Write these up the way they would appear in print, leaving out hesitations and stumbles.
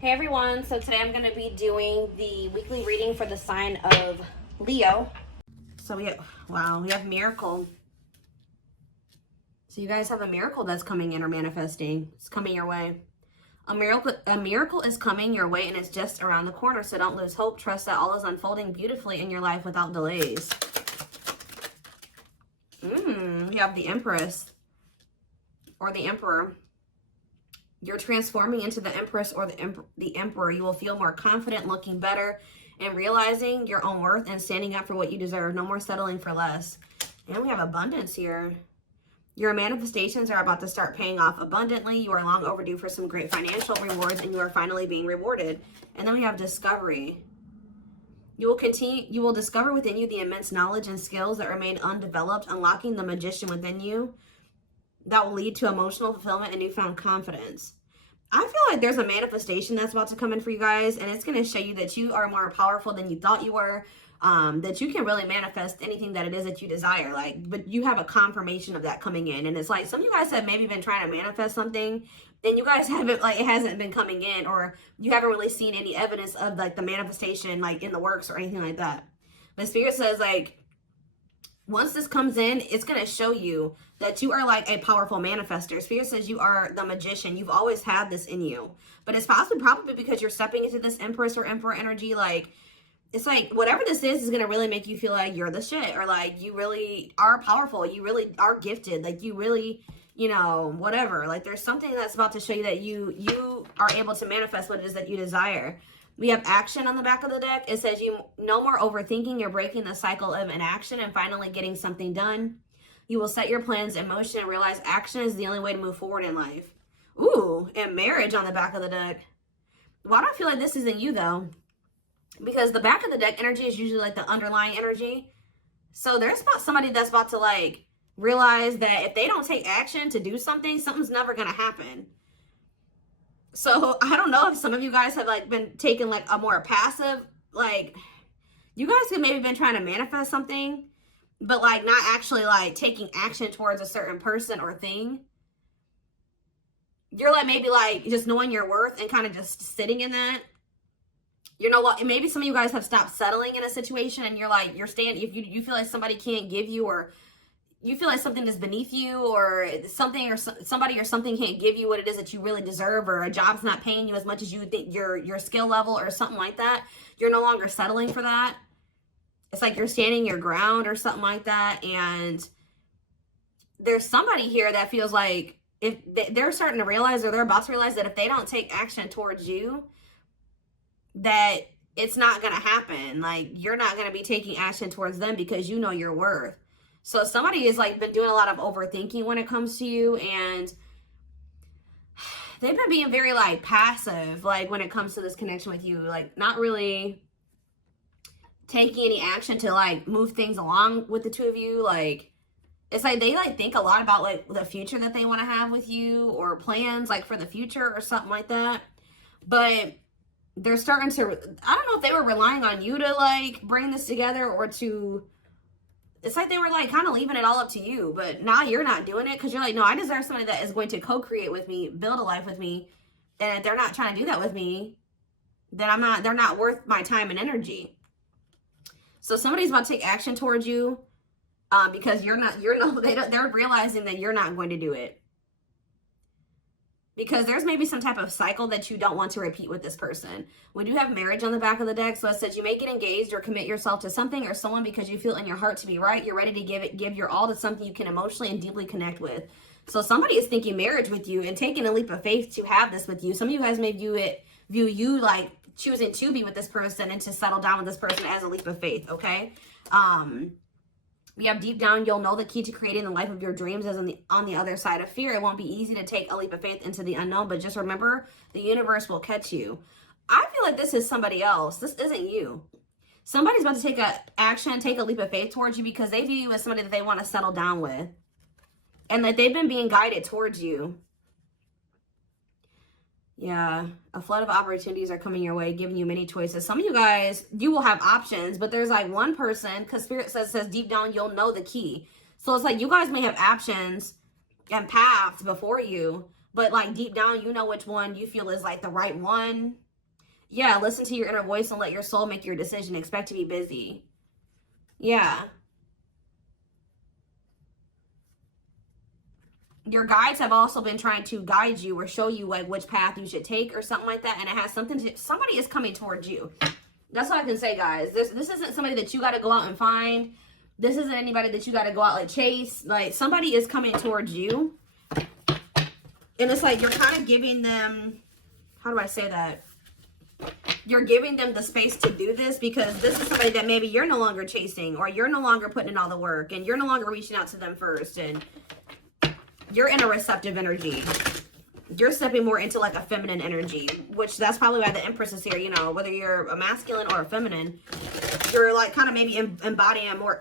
Hey everyone, so today I'm going to be doing the weekly reading for the sign of Leo. So we have miracle. So you guys have a miracle that's coming in or manifesting. It's coming your way. A miracle is coming your way and it's just around the corner. So don't lose hope. Trust that all is unfolding beautifully in your life without delays. You have the Empress or the Emperor. You're transforming into the Empress or the Emperor. You will feel more confident, looking better, and realizing your own worth and standing up for what you deserve. No more settling for less. And we have abundance here. Your manifestations are about to start paying off abundantly. You are long overdue for some great financial rewards, and you are finally being rewarded. And then we have discovery. You will discover within you the immense knowledge and skills that remain undeveloped, unlocking the magician within you that will lead to emotional fulfillment and newfound confidence. I feel like there's a manifestation that's about to come in for you guys, and it's going to show you that you are more powerful than you thought you were, that you can really manifest anything that it is that you desire. But you have a confirmation of that coming in, and it's like some of you guys have maybe been trying to manifest something, and you guys haven't, it hasn't been coming in, or you haven't really seen any evidence of the manifestation in the works or anything like that. But Spirit says once this comes in, it's going to show you that you are a powerful manifester. Spirit says you are the magician. You've always had this in you. But it's probably because you're stepping into this Empress or Emperor energy. It's whatever this is going to really make you feel like you're the shit. Or you really are powerful. You really are gifted. You really, whatever. There's something that's about to show you that you are able to manifest what it is that you desire. We have action on the back of the deck. It says no more overthinking. You're breaking the cycle of inaction and finally getting something done. You will set your plans in motion and realize action is the only way to move forward in life. Ooh, and marriage on the back of the deck. Why do I feel like this isn't you though? Because the back of the deck energy is usually the underlying energy. So there's somebody that's about to realize that if they don't take action to do something, something's never going to happen. So I don't know if some of you guys have been taking a more passive, you guys have maybe been trying to manifest something, but not actually taking action towards a certain person or thing. You're maybe just knowing your worth and kind of just sitting in that. Maybe some of you guys have stopped settling in a situation and you're staying, if you feel like somebody can't give you, or you feel like something is beneath you, or something or somebody or something can't give you what it is that you really deserve, or a job's not paying you as much as you think your skill level or something like that. You're no longer settling for that. It's you're standing your ground or something like that. And there's somebody here that feels like if they're starting to realize, or they're about to realize, that if they don't take action towards you, that it's not going to happen. You're not going to be taking action towards them because you know your worth. So somebody has been doing a lot of overthinking when it comes to you, and they've been being very passive when it comes to this connection with you, not really taking any action to move things along with the two of you. It's they think a lot about the future that they want to have with you, or plans for the future or something like that. But they're starting to, I don't know if they were relying on you to bring this together, or to, it's they were kind of leaving it all up to you, but now you're not doing it because you're no, I deserve somebody that is going to co-create with me, build a life with me. And if they're not trying to do that with me, then they're not worth my time and energy. So somebody's about to take action towards you because they're realizing that you're not going to do it. Because there's maybe some type of cycle that you don't want to repeat with this person. We do have marriage on the back of the deck. So it says you may get engaged or commit yourself to something or someone because you feel in your heart to be right. You're ready to give your all to something you can emotionally and deeply connect with. So somebody is thinking marriage with you and taking a leap of faith to have this with you. Some of you guys may view you choosing to be with this person and to settle down with this person as a leap of faith, okay? We have deep down, you'll know the key to creating the life of your dreams is on the other side of fear. It won't be easy to take a leap of faith into the unknown, but just remember, the universe will catch you. I feel like this is somebody else. This isn't you. Somebody's about to take a leap of faith towards you because they view you as somebody that they want to settle down with. And that they've been being guided towards you. Yeah, a flood of opportunities are coming your way, giving you many choices. Some of you guys, you will have options, but there's one person, because Spirit says deep down, you'll know the key. So it's you guys may have options and paths before you, but deep down, you know which one you feel is the right one. Yeah, listen to your inner voice and let your soul make your decision. Expect to be busy. Yeah. Your guides have also been trying to guide you or show you like which path you should take or something like that. And it has something to, somebody is coming towards you. That's all I can say, guys. This isn't somebody that you got to go out and find. This isn't anybody that you got to go out like chase. Like, somebody is coming towards you. And it's like you're kind of giving them, how do I say that? You're giving them the space to do this because this is somebody that maybe you're no longer chasing, or you're no longer putting in all the work, and you're no longer reaching out to them first, and you're in a receptive energy. You're stepping more into like a feminine energy, which that's probably why the Empress is here. You know, whether you're a masculine or a feminine, you're like kind of maybe embodying a more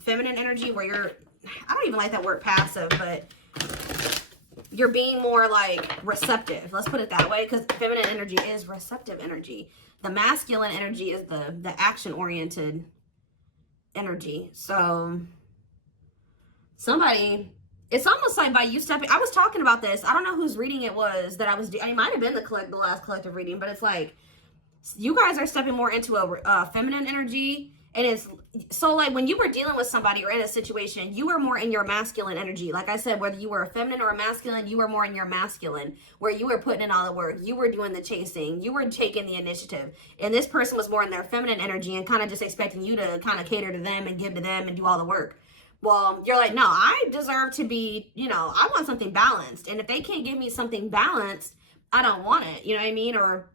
feminine energy where you're, I don't even like that word passive, but you're being more like receptive. Let's put it that way, because feminine energy is receptive energy. The masculine energy is the action-oriented energy. So somebody, it's almost like by you stepping, I was talking about this. I don't know whose reading it was that I was, it might have been the last collective reading, but it's like you guys are stepping more into a feminine energy. And it's so like when you were dealing with somebody or in a situation, you were more in your masculine energy. Like I said, whether you were a feminine or a masculine, you were more in your masculine, where you were putting in all the work. You were doing the chasing. You were taking the initiative. And this person was more in their feminine energy and kind of just expecting you to kind of cater to them and give to them and do all the work. Well, you're like, no, I deserve to be, you know, I want something balanced. And if they can't give me something balanced, I don't want it. You know what I mean? Or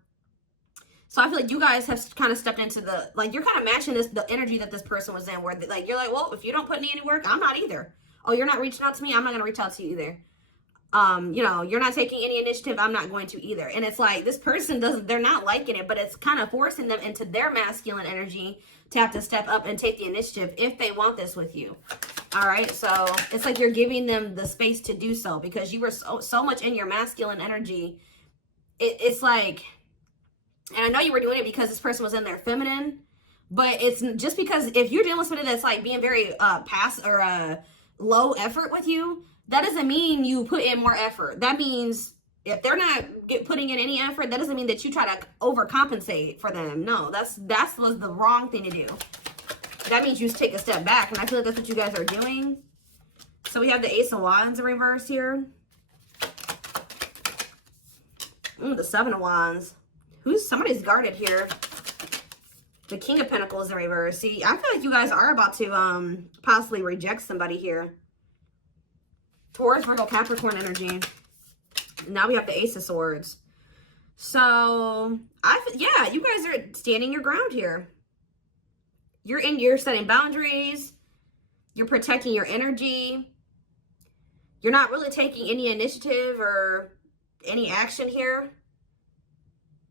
so I feel like you guys have kind of stepped into the, like, you're kind of matching the energy that this person was in, where like, you're like, well, if you don't put in any work, I'm not either. Oh, you're not reaching out to me, I'm not going to reach out to you either. You know, you're not taking any initiative, I'm not going to either. And it's like, this person they're not liking it, but it's kind of forcing them into their masculine energy to have to step up and take the initiative if they want this with you. All right. So it's like you're giving them the space to do so because you were so much in your masculine energy. It's like, and I know you were doing it because this person was in their feminine, but it's just because if you're dealing with somebody that's like being very low effort with you, that doesn't mean you put in more effort. That means if they're not putting in any effort, that doesn't mean that you try to overcompensate for them. No, that was the wrong thing to do. That means you just take a step back, and I feel like that's what you guys are doing. So we have the Ace of Wands in reverse here. The Seven of Wands. Somebody's guarded here. The King of Pentacles in reverse. See, I feel like you guys are about to possibly reject somebody here. Taurus, Virgo, Capricorn energy. Now we have the Ace of Swords. So, yeah, you guys are standing your ground here. You're setting boundaries. You're protecting your energy. You're not really taking any initiative or any action here.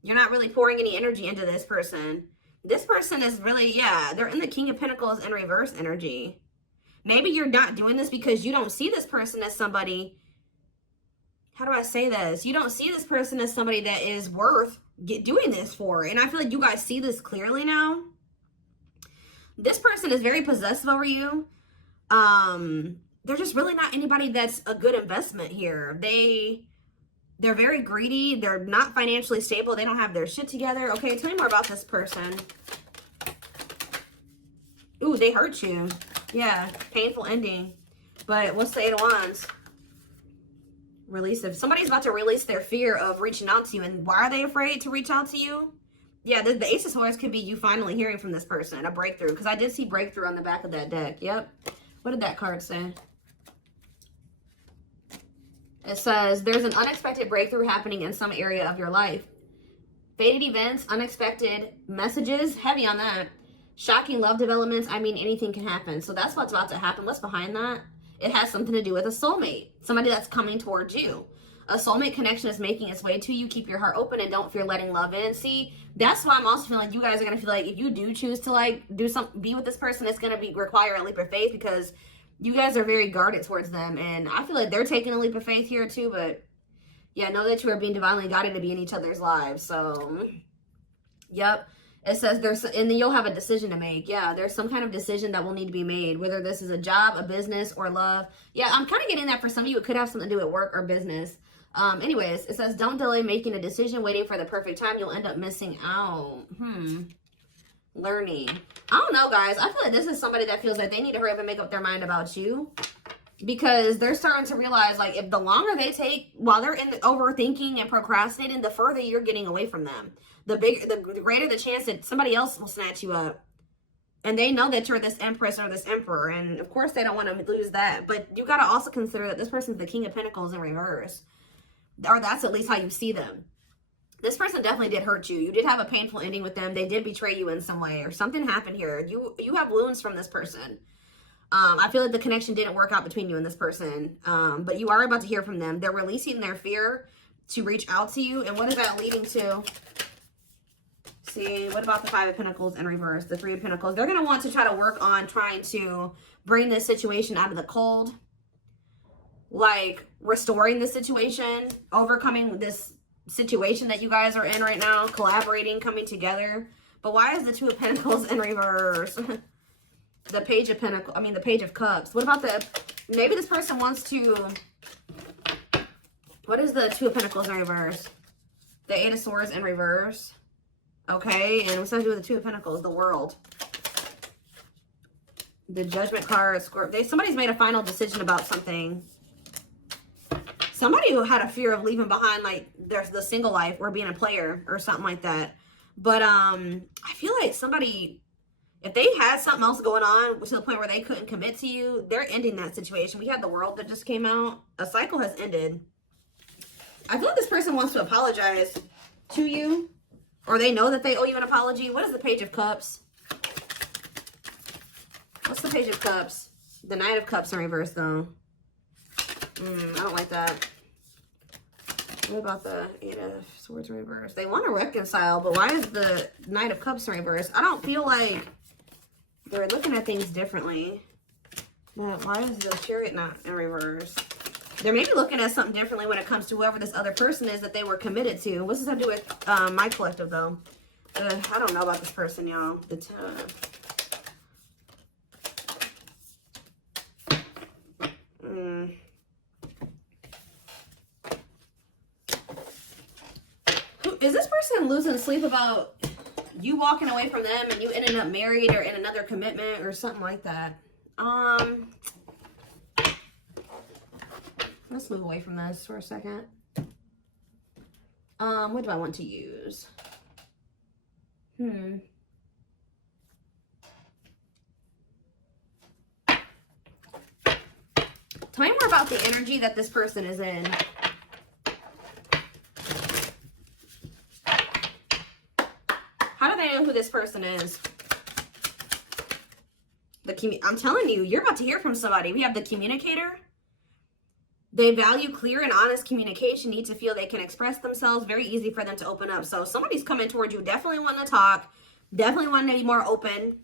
You're not really pouring any energy into this person. This person is really, yeah, they're in the King of Pentacles in reverse energy. Maybe you're not doing this because you don't see this person as somebody, how do I say this? You don't see this person as somebody that is worth doing this for. And I feel like you guys see this clearly now. This person is very possessive over you. They're just really not anybody that's a good investment here. They're very greedy. They're not financially stable. They don't have their shit together. Okay, tell me more about this person. Ooh, they hurt you. Yeah, painful ending. But what's the Eight of Wands? Release of, somebody's about to release their fear of reaching out to you. And why are they afraid to reach out to you? Yeah, the Ace of Swords could be you finally hearing from this person, a breakthrough. Because I did see breakthrough on the back of that deck. Yep. What did that card say? It says, there's an unexpected breakthrough happening in some area of your life. Fated events, unexpected messages, heavy on that. Shocking love developments, I mean, anything can happen. So that's what's about to happen. What's behind that? It has something to do with a soulmate. Somebody that's coming towards you. A soulmate connection is making its way to you. Keep your heart open and don't fear letting love in. See, that's why I'm also feeling like you guys are going to feel like if you do choose to like be with this person, it's going to require a leap of faith because you guys are very guarded towards them. And I feel like they're taking a leap of faith here too. But yeah, know that you are being divinely guided to be in each other's lives. So, yep. It says and then you'll have a decision to make. Yeah, there's some kind of decision that will need to be made, whether this is a job, a business, or love. Yeah, I'm kind of getting that for some of you. It could have something to do with work or business. Anyways, it says, don't delay making a decision, waiting for the perfect time. You'll end up missing out. Learning. I don't know, guys. I feel like this is somebody that feels like they need to hurry up and make up their mind about you. Because they're starting to realize, like, if the longer they take while they're in the overthinking and procrastinating, the further you're getting away from them. The greater the chance that somebody else will snatch you up. And they know that you're this empress or this emperor. And, of course, they don't want to lose that. But you got to also consider that this person's the King of Pentacles in reverse. Or that's at least how you see them. This person definitely did hurt you. You did have a painful ending with them. They did betray you in some way. Or something happened here. You have wounds from this person. I feel like the connection didn't work out between you and this person. But you are about to hear from them. They're releasing their fear to reach out to you. And what is that leading to? See, what about the Five of Pentacles in reverse? The Three of Pentacles. They're going to want to try to work on trying to bring this situation out of the cold. Like, restoring the situation. Overcoming this situation that you guys are in right now. Collaborating, coming together. But why is the Two of Pentacles in reverse? The Page of Pentacles, the Page of Cups. What about maybe this person wants to, what is the Two of Pentacles in reverse? The Eight of Swords in reverse. Okay, and what's that to do with the Two of Pentacles? The World. The Judgment card, Scorpio. Somebody's made a final decision about something. Somebody who had a fear of leaving behind, like, the single life or being a player or something like that. But, I feel like somebody, if they had something else going on to the point where they couldn't commit to you, they're ending that situation. We had the World that just came out. A cycle has ended. I feel like this person wants to apologize to you. Or they know that they owe you an apology. What is the Page of Cups? What's the Page of Cups? The Knight of Cups in reverse, though. I don't like that. What about the Eight of Swords in reverse? They want to reconcile, but why is the Knight of Cups in reverse? I don't feel like they're looking at things differently. But why is the Chariot not in reverse? They're maybe looking at something differently when it comes to whoever this other person is that they were committed to. What's this have to do with my collective, though? I don't know about this person, y'all. Is this person losing sleep about you walking away from them and you ending up married or in another commitment or something like that? Let's move away from this for a second. What do I want to use? Tell me more about the energy that this person is in. How do they know who this person is? I'm telling you, you're about to hear from somebody. We have the Communicator. They value clear and honest communication, need to feel they can express themselves. Very easy for them to open up. So somebody's coming towards you, definitely wanting to talk, definitely wanting to be more open,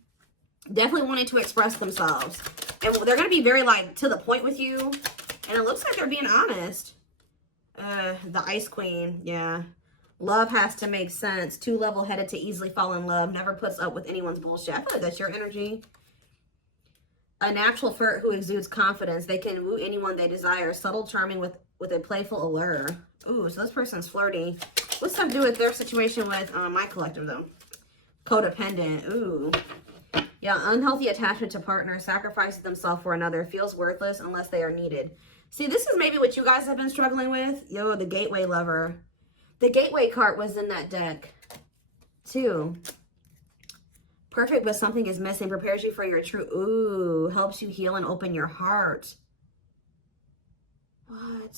definitely wanting to express themselves. And they're going to be very, like, to the point with you. And it looks like they're being honest. The Ice Queen, yeah. Love has to make sense. Too level-headed to easily fall in love. Never puts up with anyone's bullshit. I feel like that's your energy. A natural flirt who exudes confidence. They can woo anyone they desire. Subtle, charming with a playful allure. Ooh, so this person's flirty. What's that to do with their situation with my collective, though? Codependent. Ooh. Yeah, unhealthy attachment to partner. Sacrifices themselves for another. Feels worthless unless they are needed. See, this is maybe what you guys have been struggling with. Yo, the Gateway Lover. The Gateway card was in that deck, too. Perfect, but something is missing. Prepares you for your true... Ooh, helps you heal and open your heart. What?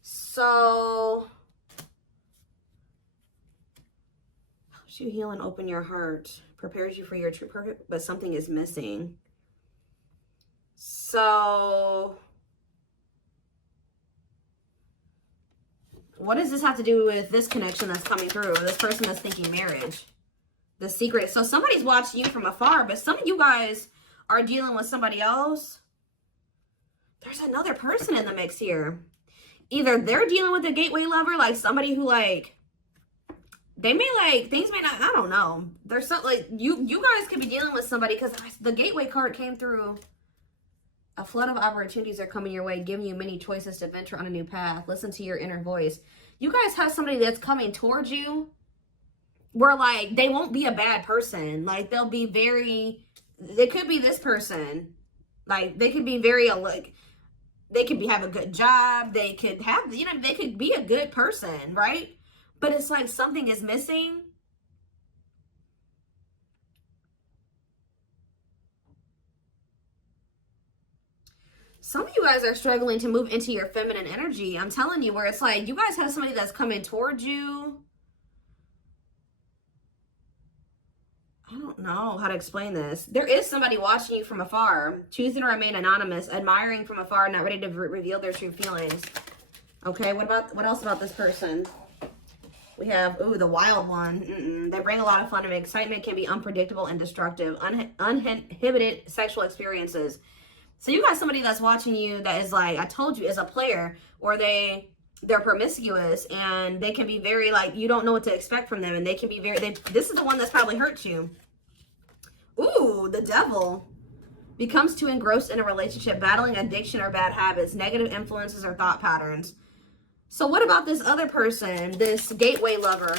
So... helps you heal and open your heart. Prepares you for your true... Perfect, but something is missing. So... what does this have to do with this connection that's coming through? This person that's thinking marriage? The secret. So somebody's watching you from afar, but some of you guys are dealing with somebody else. There's another person in the mix here. Either they're dealing with a Gateway Lover, like somebody who, like, they may, like, things may not, I don't know. There's something, like, you guys could be dealing with somebody, because the Gateway card came through A flood of opportunities are coming your way, giving you many choices to venture on a new path. Listen to your inner voice. You guys have somebody that's coming towards you where, like, they won't be a bad person. Like, they'll be very, they could be this person. Like, they could be very, like, they could have a good job. They could have, you know, they could be a good person, right? But it's like something is missing. Some of you guys are struggling to move into your feminine energy. I'm telling you, where it's like you guys have somebody that's coming towards you. I don't know how to explain this. There is somebody watching you from afar, choosing to remain anonymous, admiring from afar, not ready to reveal their true feelings. Okay, what else about this person? We have, ooh, the wild one. They bring a lot of fun and excitement, can be unpredictable and destructive. Uninhibited sexual experiences. So you got somebody that's watching you that is like, I told you, is a player, or they're promiscuous, and they can be very, like, you don't know what to expect from them, and they can be very, this is the one that's probably hurt you. Ooh, the devil. Becomes too engrossed in a relationship, battling addiction or bad habits, negative influences or thought patterns. So what about this other person, this gateway lover?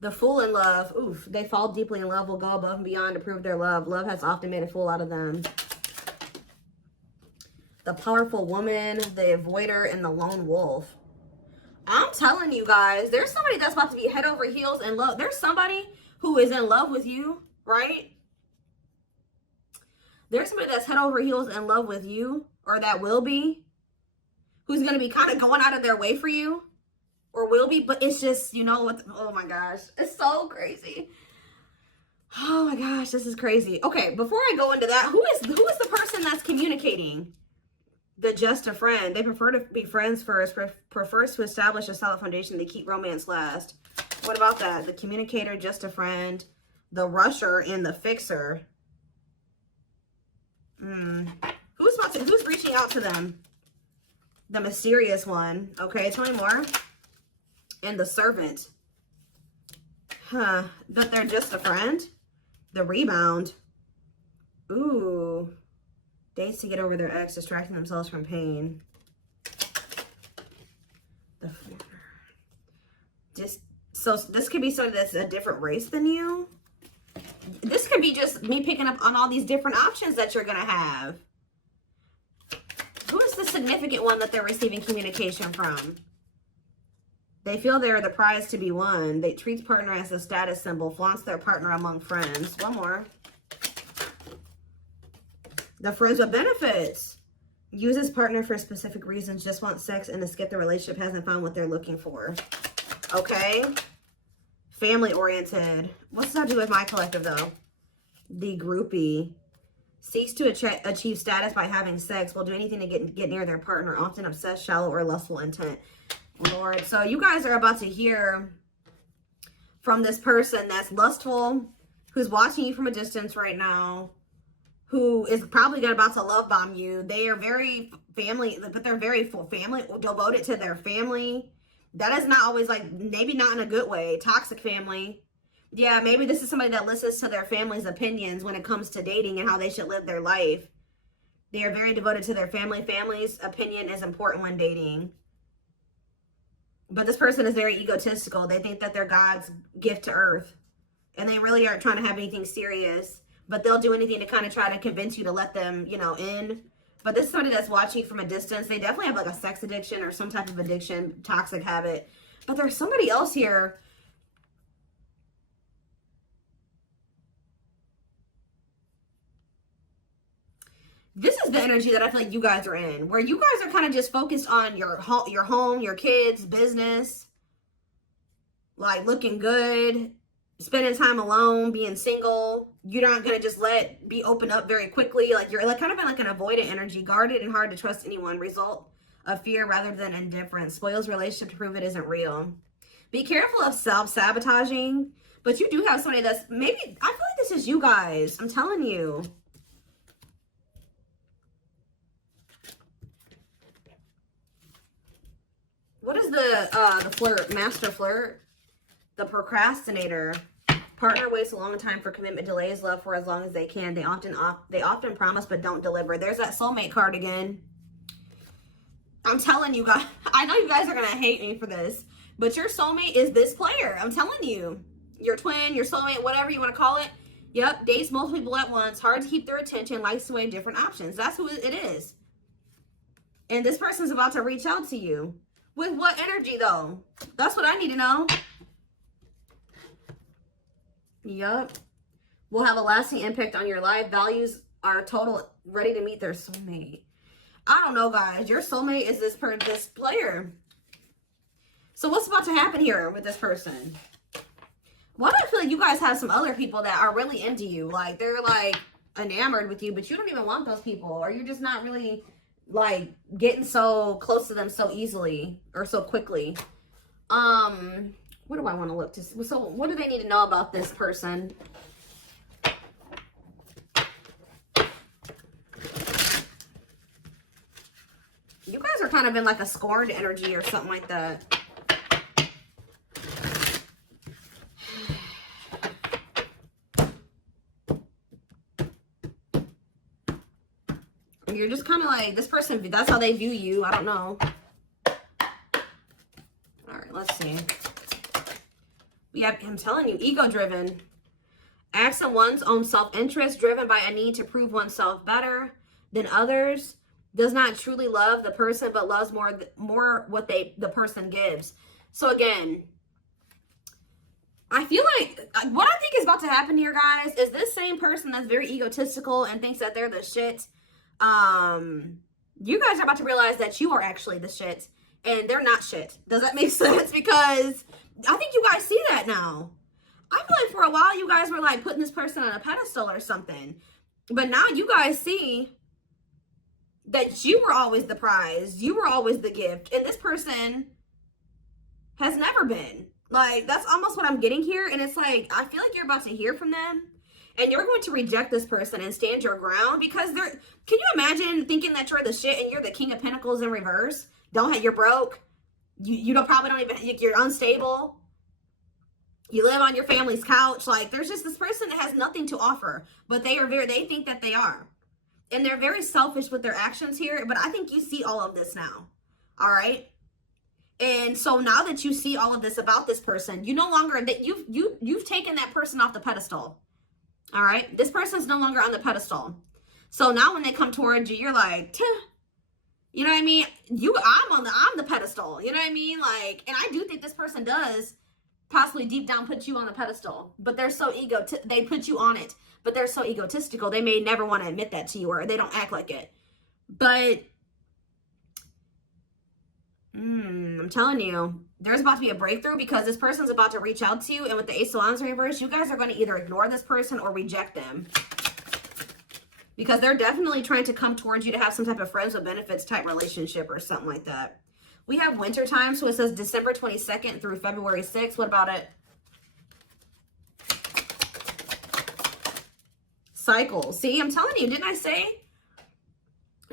The fool in love. Oof, they fall deeply in love, will go above and beyond to prove their love. Love has often made a fool out of them. The powerful woman, the avoider, and the lone wolf. I'm telling you guys, there's somebody that's about to be head over heels in love. There's somebody who is in love with you, right? There's somebody that's head over heels in love with you, or that will be, who's going to be kind of going out of their way for you, or will be, but it's just, you know what, oh my gosh, it's so crazy. Oh my gosh, this is crazy. Okay, before I go into that, who is the person that's communicating? The just a friend. They prefer to be friends first, prefers to establish a solid foundation. They keep romance last. What about that? The communicator, just a friend, the rusher, and the fixer. Who's reaching out to them? The mysterious one. Okay, tell me more. And the servant. Huh. That they're just a friend. The rebound. Ooh. Dates to get over their ex, distracting themselves from pain. So this could be somebody that's a different race than you. This could be just me picking up on all these different options that you're going to have. Who is the significant one that they're receiving communication from? They feel they're the prize to be won. They treat partner as a status symbol, flaunts their partner among friends. One more. The friends with benefits. Uses partner for specific reasons, just wants sex and to skip the relationship, hasn't found what they're looking for. Okay. Family oriented. What's that do with my collective though? The groupie. Seeks to achieve status by having sex. Will do anything to get near their partner. Often obsessed, shallow, or lustful intent. Lord. So you guys are about to hear from this person that's lustful, who's watching you from a distance right now, who is probably about to love bomb you. They are very family, but they're very family, devoted to their family. That is not always, like, maybe not in a good way. Toxic family. Yeah, maybe this is somebody that listens to their family's opinions when it comes to dating and how they should live their life. They are very devoted to their family. Family's opinion is important when dating. But this person is very egotistical. They think that they're God's gift to earth. And they really aren't trying to have anything serious. But they'll do anything to kind of try to convince you to let them, you know, in. But this is somebody that's watching you from a distance. They definitely have like a sex addiction or some type of addiction, toxic habit. But there's somebody else here. This is the energy that I feel like you guys are in, where you guys are kind of just focused on your home, your kids, business, like looking good, spending time alone, being single. You're not going to just be open up very quickly. Like you're like kind of in like an avoidant energy, guarded and hard to trust anyone. Result of fear rather than indifference. Spoils relationship to prove it isn't real. Be careful of self-sabotaging, but you do have somebody that's maybe, I feel like this is you guys. I'm telling you. What is the flirt, master flirt? The procrastinator. Partner waits a long time for commitment, delays love for as long as they can. They often promise but don't deliver. There's that soulmate card again. I'm telling you guys, I know you guys are going to hate me for this, but your soulmate is this player. I'm telling you. Your twin, your soulmate, whatever you want to call it. Yep, dates multiple people at once, hard to keep their attention, likes to weigh different options. That's who it is. And this person's about to reach out to you. With what energy, though? That's what I need to know. Yep. Will have a lasting impact on your life. Values are total, ready to meet their soulmate. I don't know, guys. Your soulmate is this player. So what's about to happen here with this person? Why do I feel like you guys have some other people that are really into you? Like, they're, like, enamored with you, but you don't even want those people. Or you're just not really, like, getting so close to them so easily or so quickly. What do I want to look to see? So, what do they need to know about this person? You guys are kind of in, like, a scorned energy or something like that. You're just kind of like, this person, that's how they view you. I don't know. All right, let's see. We have, I'm telling you, ego-driven. Acts on one's own self-interest, driven by a need to prove oneself better than others. Does not truly love the person, but loves more what the person gives. So again, I feel like what I think is about to happen here, guys, is this same person that's very egotistical and thinks that they're the shit. You guys are about to realize that you are actually the shit and they're not shit. Does that make sense? Because I think you guys see that now. I feel like for a while you guys were like putting this person on a pedestal or something, but now you guys see that you were always the prize. You were always the gift, and this person has never been. Like, that's almost what I'm getting here. And it's like, I feel like you're about to hear from them. And you're going to reject this person and stand your ground because they're, can you imagine thinking that you're the shit and you're the King of Pentacles in reverse? You're broke. You probably don't even, you're unstable. You live on your family's couch. Like, there's just this person that has nothing to offer, but they think that they are. And they're very selfish with their actions here, but I think you see all of this now. All right. And so now that you see all of this about this person, you no longer, that you've taken that person off the pedestal. All right. This person's no longer on the pedestal. So now when they come towards you, you're like, Tuh. You know what I mean? I'm the pedestal. You know what I mean? Like, and I do think this person does possibly deep down put you on the pedestal, but they're so they put you on it, but they're so egotistical. They may never want to admit that to you, or they don't act like it. But I'm telling you, there's about to be a breakthrough because this person's about to reach out to you. And with the Ace of Wands in reverse, you guys are going to either ignore this person or reject them. Because they're definitely trying to come towards you to have some type of friends with benefits type relationship or something like that. We have winter time, so it says December 22nd through February 6th. What about it? Cycle. See, I'm telling you, didn't I say?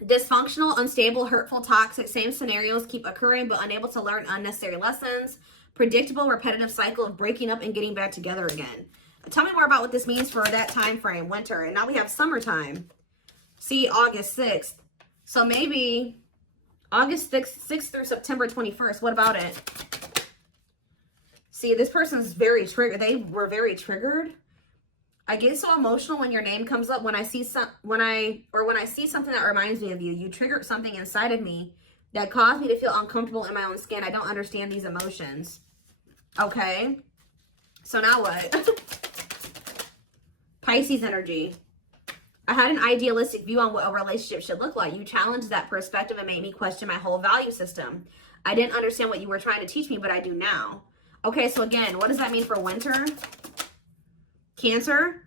Dysfunctional, unstable, hurtful, toxic, same scenarios keep occurring but unable to learn unnecessary lessons. Predictable, repetitive cycle of breaking up and getting back together again. Tell me more about what this means for that time frame, winter. And now we have summertime. See, August 6th. So maybe August 6th through September 21st. What about it? See, this person's very triggered. They were very triggered. I get so emotional when your name comes up. When I see something that reminds me of you. You triggered something inside of me that caused me to feel uncomfortable in my own skin. I don't understand these emotions. Okay. So now what? Pisces energy. I had an idealistic view on what a relationship should look like. You challenged that perspective and made me question my whole value system. I didn't understand what you were trying to teach me, but I do now. Okay, so again, what does that mean for winter? Cancer.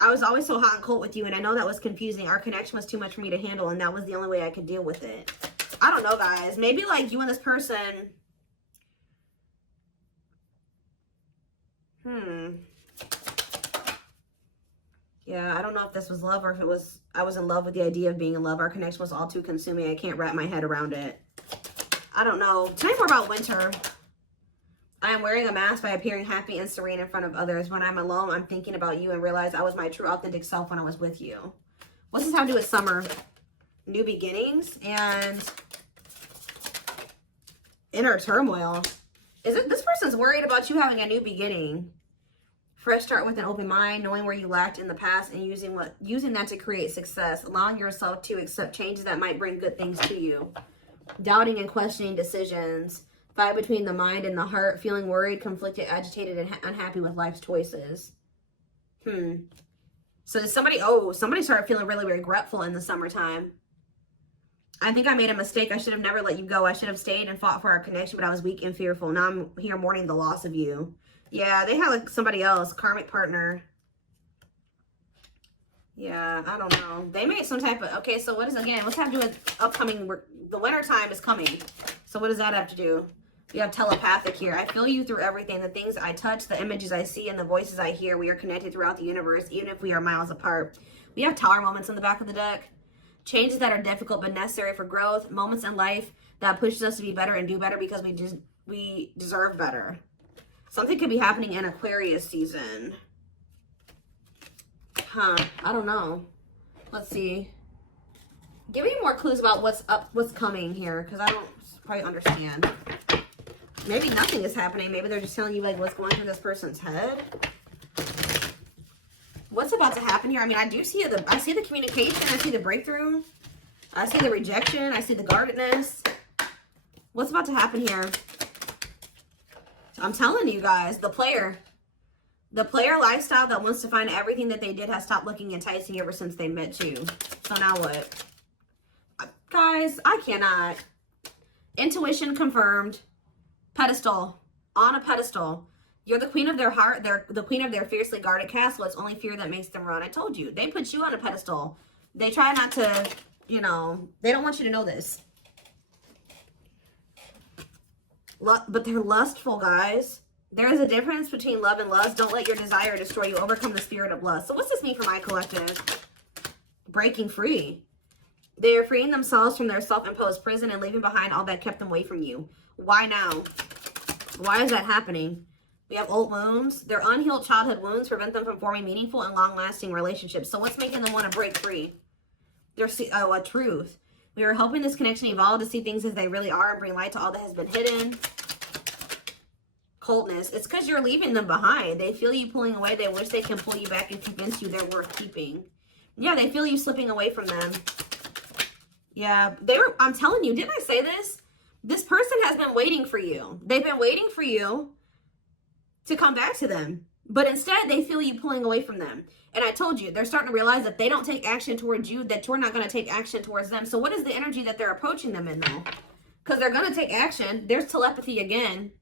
I was always so hot and cold with you, and I know that was confusing. Our connection was too much for me to handle, and that was the only way I could deal with it. I don't know, guys. Maybe like you and this person. Yeah, I don't know if this was love or if it was, I was in love with the idea of being in love. Our connection was all too consuming. I can't wrap my head around it. I don't know. Tell me more about winter. I am wearing a mask by appearing happy and serene in front of others. When I'm alone, I'm thinking about you and realize I was my true authentic self when I was with you. What's this have to do with summer? New beginnings and inner turmoil. Is it this person's worried about you having a new beginning? Fresh start with an open mind, knowing where you lacked in the past and using that to create success. Allowing yourself to accept changes that might bring good things to you. Doubting and questioning decisions. Fight between the mind and the heart, feeling worried, conflicted, agitated, and unhappy with life's choices. So somebody started feeling really regretful in the summertime. I think I made a mistake. I should have never let you go. I should have stayed and fought for our connection, but I was weak and fearful. Now I'm here mourning the loss of you. Yeah, they have like somebody else, karmic partner. Yeah, I don't know. They made some type of, okay, so what is, again, what's have to do with upcoming, the winter time is coming. So what does that have to do? You have telepathic here. I feel you through everything. The things I touch, the images I see, and the voices I hear. We are connected throughout the universe, even if we are miles apart. We have tower moments in the back of the deck. Changes that are difficult but necessary for growth. Moments in life that pushes us to be better and do better because we deserve better. Something could be happening in Aquarius season. I don't know. Let's see. Give me more clues about what's coming here, because I don't quite understand. Maybe nothing is happening. Maybe they're just telling you like what's going through this person's head. What's about to happen here? I mean, I see the communication. I see the breakthrough. I see the rejection. I see the guardedness. What's about to happen here? I'm telling you guys, the player lifestyle that wants to find everything that they did has stopped looking enticing ever since they met you. So now what? Guys, I cannot. Intuition confirmed. Pedestal. On a pedestal. You're the queen of their heart. They're the queen of their fiercely guarded castle. It's only fear that makes them run. I told you. They put you on a pedestal. They try not to, you know, they don't want you to know this. But they're lustful, guys. There is a difference between love and lust. Don't let your desire destroy you. Overcome the spirit of lust. So what's this mean for my collective? Breaking free. They are freeing themselves from their self-imposed prison and leaving behind all that kept them away from you. Why now? Why is that happening? We have old wounds. Their unhealed childhood wounds prevent them from forming meaningful and long-lasting relationships. So what's making them want to break free? A truth. We are helping this connection evolve to see things as they really are and bring light to all that has been hidden. Coldness. It's because you're leaving them behind. They feel you pulling away. They wish they can pull you back and convince you they're worth keeping. Yeah, they feel you slipping away from them. Yeah, I'm telling you, didn't I say this? This person has been waiting for you. They've been waiting for you to come back to them. But instead, they feel you pulling away from them. And I told you, they're starting to realize that they don't take action towards you, that you're not going to take action towards them. So what is the energy that they're approaching them in, though? Because they're going to take action. There's telepathy again.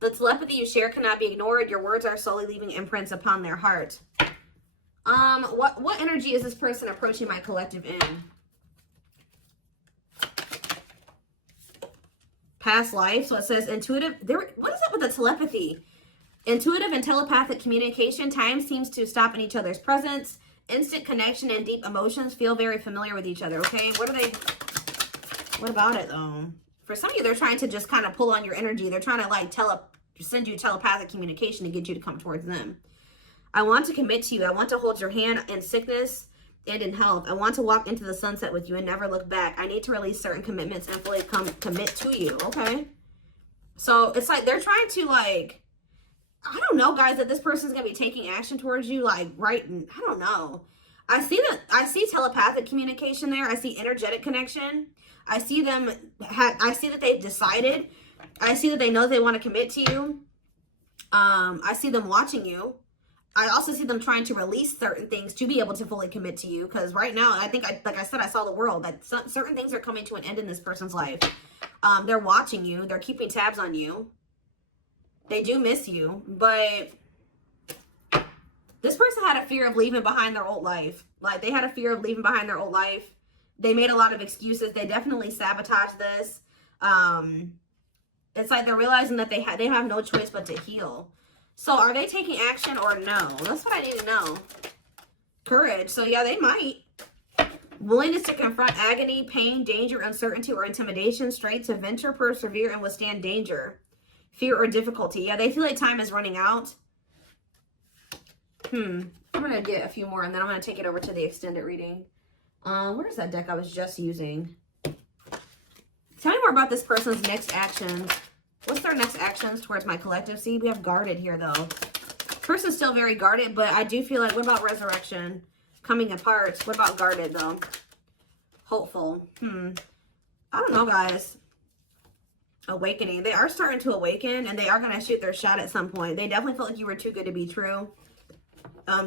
The telepathy you share cannot be ignored. Your words are slowly leaving imprints upon their heart. What energy is this person approaching my collective in? Past life. So it says intuitive. What is up with the telepathy? Intuitive and telepathic communication. Time seems to stop in each other's presence. Instant connection and deep emotions. Feel very familiar with each other. Okay. What about it though? For some of you, they're trying to just kind of pull on your energy. They're trying to like send you telepathic communication to get you to come towards them. I want to commit to you. I want to hold your hand in sickness and in health. I want to walk into the sunset with you and never look back. I need to release certain commitments and fully commit to you. Okay. So it's like they're trying to like, I don't know, guys, that this person's going to be taking action towards you. Like, right. I don't know. I see telepathic communication there. I see energetic connection. I see them. I see that they've decided. I see that they know they want to commit to you. I see them watching you. I also see them trying to release certain things to be able to fully commit to you. Because right now, I think, like I said, I saw the world. That certain things are coming to an end in this person's life. They're watching you. They're keeping tabs on you. They do miss you. But this person had a fear of leaving behind their old life. Like, they had a fear of leaving behind their old life. They made a lot of excuses. They definitely sabotaged this. It's like they're realizing that they have no choice but to heal. So are they taking action or no? That's what I need to know. Courage. So yeah, they might. Willingness to confront agony, pain, danger, uncertainty, or intimidation. Strength to venture, persevere, and withstand danger. fear or difficulty. Yeah, they feel like time is running out. I'm going to get a few more, and then I'm going to take it over to the extended reading. Where's that deck I was just using? Tell me more about this person's next actions. What's their next actions towards my collective? See, we have guarded here, though. Person's still very guarded, but I do feel like, what about resurrection? Coming apart. What about guarded, though? Hopeful. I don't know, guys. Awakening. They are starting to awaken, and they are going to shoot their shot at some point. They definitely felt like you were too good to be true.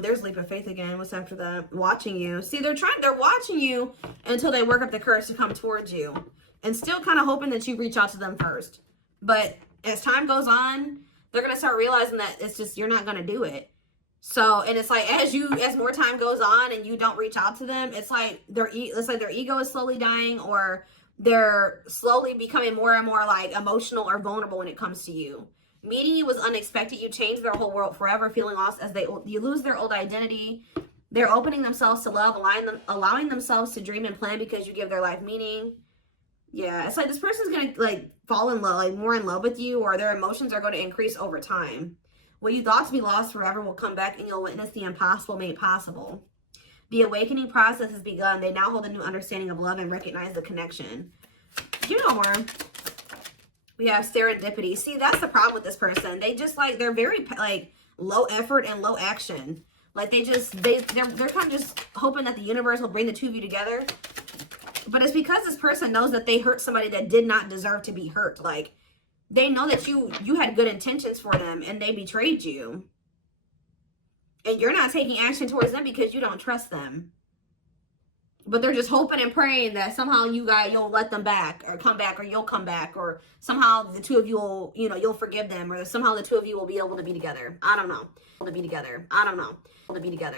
There's leap of faith again. What's after that? Watching you. See, they're watching you until they work up the courage to come towards you. And still kind of hoping that you reach out to them first. But as time goes on, they're going to start realizing that it's just, you're not going to do it. So, and it's like, as more time goes on and you don't reach out to them, it's like their ego is slowly dying, or they're slowly becoming more and more like emotional or vulnerable when it comes to you. Meeting you was unexpected. You changed their whole world forever, feeling lost as you lose their old identity. They're opening themselves to love, allowing themselves to dream and plan because you give their life meaning. Yeah, it's like this person's going to like fall in love, like more in love with you, or their emotions are going to increase over time. What you thought to be lost forever will come back, and you'll witness the impossible made possible. The awakening process has begun. They now hold a new understanding of love and recognize the connection. You know more. We have serendipity. See, that's the problem with this person. They just like, they're very like low effort and low action. Like they're kind of just hoping that the universe will bring the two of you together. But it's because this person knows that they hurt somebody that did not deserve to be hurt. Like they know that you had good intentions for them and they betrayed you. And you're not taking action towards them because you don't trust them. But they're just hoping and praying that somehow you'll let them back, or come back, or you'll come back, or somehow the two of you will, you'll forgive them, or somehow the two of you will be able to be together. I don't know. To be together. I don't know. To be together.